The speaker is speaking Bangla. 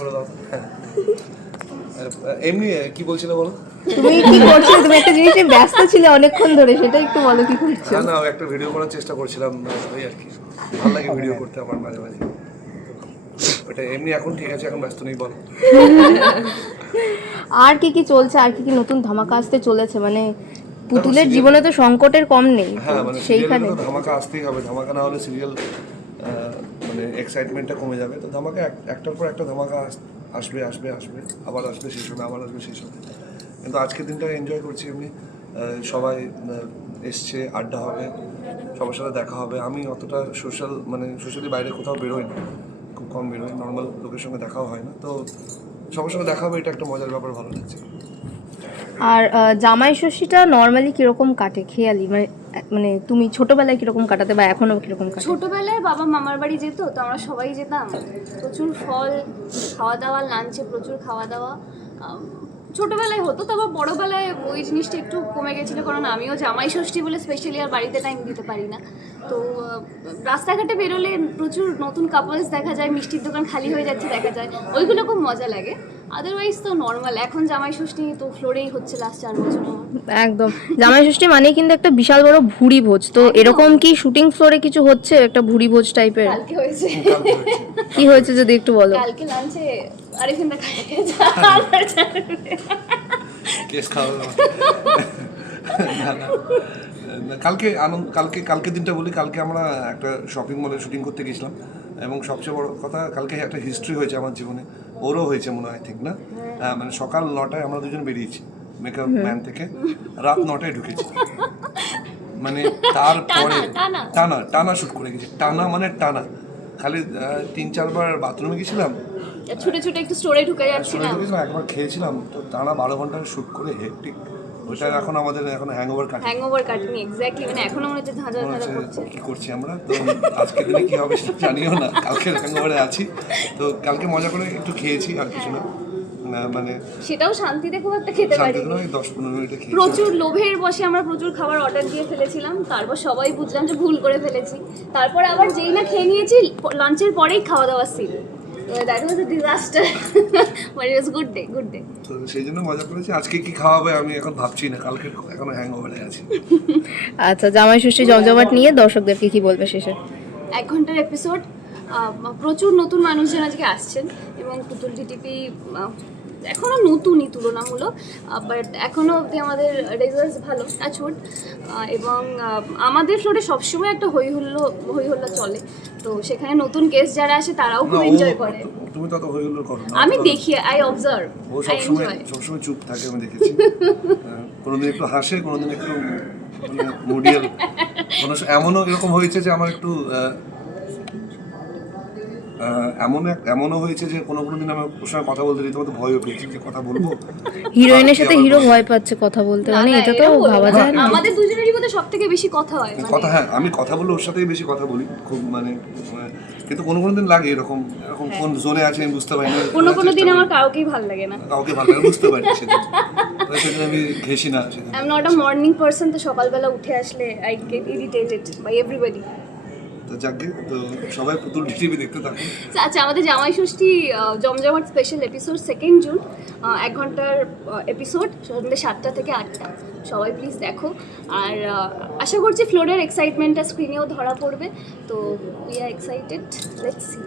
করে দাও। হ্যাঁ এমনি কি বলছিলে বলো? তুমি কি করছ তুমি একটা জিনিসে ব্যস্ত ছিলে অনেকক্ষণ ধরে সেটা একটু বলো কি করছ? না না একটা ভিডিও করার চেষ্টা করছিলাম ওই আর কি। ভালো লাগে ভিডিও করতে আমার মাঝে মাঝে। ওটা এমনি এখন ঠিক আছে এখন ব্যস্ত নেই বল। আর কি কি চলছে? আর কি কি নতুন ধামাকা আসতে চলেছে? মানে পুতুলের জীবনে তো সংকটের কম নেই হ্যাঁ মানে সেইখানে। ধামাকা আসতেই হবে। ধামাকা না হলে সিরিয়াল মানে এক্সাইটমেন্টটা কমে যাবে। তো ধামাকা এক- একটার পর একটা ধামাকা আস- আসবে আসবে আসবে, আবার আসবে, শেষ হবে, আবার আসবে, শেষ হবে। কিন্তু আজকের দিনটা এনজয় করছি এমনি সবাই এসছে, আড্ডা হবে, সবার সাথে দেখা হবে। আমি অতটা সোশ্যাল মানে সোশ্যালি বাইরে কোথাও বেরোই না। খুব কম বেরোই নর্মাল লোকের সঙ্গে দেখাও হয় না। তো সবার সঙ্গে দেখা হবে, এটা একটা মজার ব্যাপার ভালো লাগছে। আর জামাই ষষ্ঠীটা নর্মালি কীরকম কাটে খেয়ালি? মানে মানে তুমি ছোটবেলায় কীরকম কাটাতে বা এখনও কীরকম কাটে? ছোটবেলায় বাবা মামার বাড়ি যেত, তো আমরা সবাই যেতাম। প্রচুর ফল খাওয়া দাওয়া লাঞ্চে প্রচুর খাওয়া দাওয়া ছোটবেলায় হতো তারপর বড়বেলায় ওই জিনিসটা একটু কমে গেছিল, কারণ আমিও জামাই ষষ্ঠী বলে স্পেশালি আর বাড়িতে টাইম দিতে পারি না। তো রাস্তাঘাটে বেরোলে প্রচুর নতুন কাপলস দেখা যায়, মিষ্টির দোকান খালি হয়ে যাচ্ছে, দেখা যায়। ওইগুলো খুব মজা লাগে। আদারওয়াইজ তো নর্মাল এখন জামাই ষষ্ঠী তো ফ্লোরেই হচ্ছে লাস্ট চার বছর। একদম। জামাই ষষ্ঠী মানে কিন্তু একটা বিশাল বড় ভুড়ি ভোজ। তো এরকম কি শুটিং ফ্লোরে কিছু হচ্ছে? একটা ভুড়ি ভোজ টাইপের কালকে হয়েছে। কি হয়েছে যদি একটু বলো? কালকে লাঞ্চে আরেকদিন দেখা গেছে কেস খাওয়া কালকে আনন্দ কালকে কালকে দিনটা বলি কালকে আমরা একটা শপিং মলে শুটিং করতে গেছিলাম এবং সবচেয়ে বড় কথা কালকে একটা হিস্ট্রি হয়েছে আমার জীবনে। ওরও হয়েছে মনে হয় ঠিক না? হ্যাঁ, মানে সকাল নটায় আমরা দুজন বেরিয়েছি মেকআপ ম্যান থেকে। রাত নটায় ঢুকেছি। মানে তারপরে টানা। টানা? টানা শুট করে গেছি। টানা মানে টানা। খালি তিন চারবার বাথরুমে গেছিলাম। ছুটে ছুটে একটু স্টোরে ঢুকে যাচ্ছিলাম। একবার খেয়েছিলাম। তো টানা বারো ঘণ্টা শুট করে হেক্টিক ওইটা এখন আমাদের এখন হ্যাংওভার কাটে হ্যাংওভার কাটেনি এক্স্যাক্টলি মানে এখনও মনে হচ্ছে মনে ঝাঁঝা করছে। কি করছি আমরা? তো আজকে দিনে কি হবে সেটা জানিও না কালকে হ্যাংওভারে আছি। তো কালকে মজা করে একটু খেয়েছি আর কিছু না। মানে সেটাও শান্তিতে খুব একটা খেতে খেয়েছি। প্রচুর লোভের বসে আমরা প্রচুর খাবার অর্ডার দিয়ে ফেলেছিলাম তারপর সবাই বুঝলাম যে ভুল করে ফেলেছি। তারপর আবার যেই না খেয়ে নিয়েছি লাঞ্চের পরেই খাওয়া দাওয়া seal that was a disaster but it was good day good day তো সেই জন্য মজা করেছি। আজকে কি খাওয়াবে আমি এখন ভাবছি না। কালকে এখনও হ্যাংওভারে আছি। আচ্ছা জামাই ষষ্ঠী জমজমাট নিয়ে দর্শকদেরকে কি বলবে শেষে? এক ঘণ্টার এপিসোড প্রচুর নতুন মানুষজন আজকে আসছেন এবং পুতুল টিটিপি এখনও নতুনই তুলনামূলক বাট এখনও অবধি আমাদের রেজাল্টস ভালো অ্যাচুড এবং আমাদের ফ্লোরে সবসময় একটা হই হুল্লো হই হল্লা চলে। তো সেখানে নতুন গেস্ট যারা আসে তারাও খুব এনজয় করে। তুমি তত করো না আমি দেখি আই অবজার্ভ ও সবসময় সবসময় চুপ থাকে আমি দেখেছি। কোনোদিন একটু হাসে কোনোদিন একটু মানে মুডিয়াল কোনো এমনও এরকম হয়েছে যে আমার একটু এমন এক এমনও হয়েছে যে কোনো কোনো দিন আমি ওর সঙ্গে কথা বলতে দিতে তো ভয়ও পেয়েছি যে কথা বলব? হিরোইনের সাথে হিরো ভয় পাচ্ছে কথা বলতে মানে এটা তো ভাবা যায় না। আমাদের দুজনেরই মধ্যে সব থেকে বেশি কথা হয়। মানে কথা হ্যাঁ আমি কথা বলে ওর সাথেই বেশি কথা বলি খুব মানে মানে, কিন্তু কোনো কোনো দিন লাগে এরকম এরকম কোন জোনে আছে আমি বুঝতে পারি না হ্যাঁ। কোনো কোনো দিন আমার কাউকেই ভালো লাগে না। কাউকে ভালো লাগে বুঝতে পারি না সেদিন আমি ঘেসি না I am not a morning person তো সকালবেলা উঠে আসলে I get irritated by everybody সবাই পুতুল টিভি দেখতে থাকুন। আচ্ছা আমাদের জামাই ষষ্ঠী জমজমাট স্পেশাল এপিসোড সেকেন্ড জুন এক ঘণ্টার এপিসোড সন্ধ্যে সাতটা থেকে আটটা। সবাই প্লিজ দেখো। আর আশা করছি ফ্লোরের এক্সাইটমেন্টটা স্ক্রিনেও ধরা পড়বে। তো we are excited let's see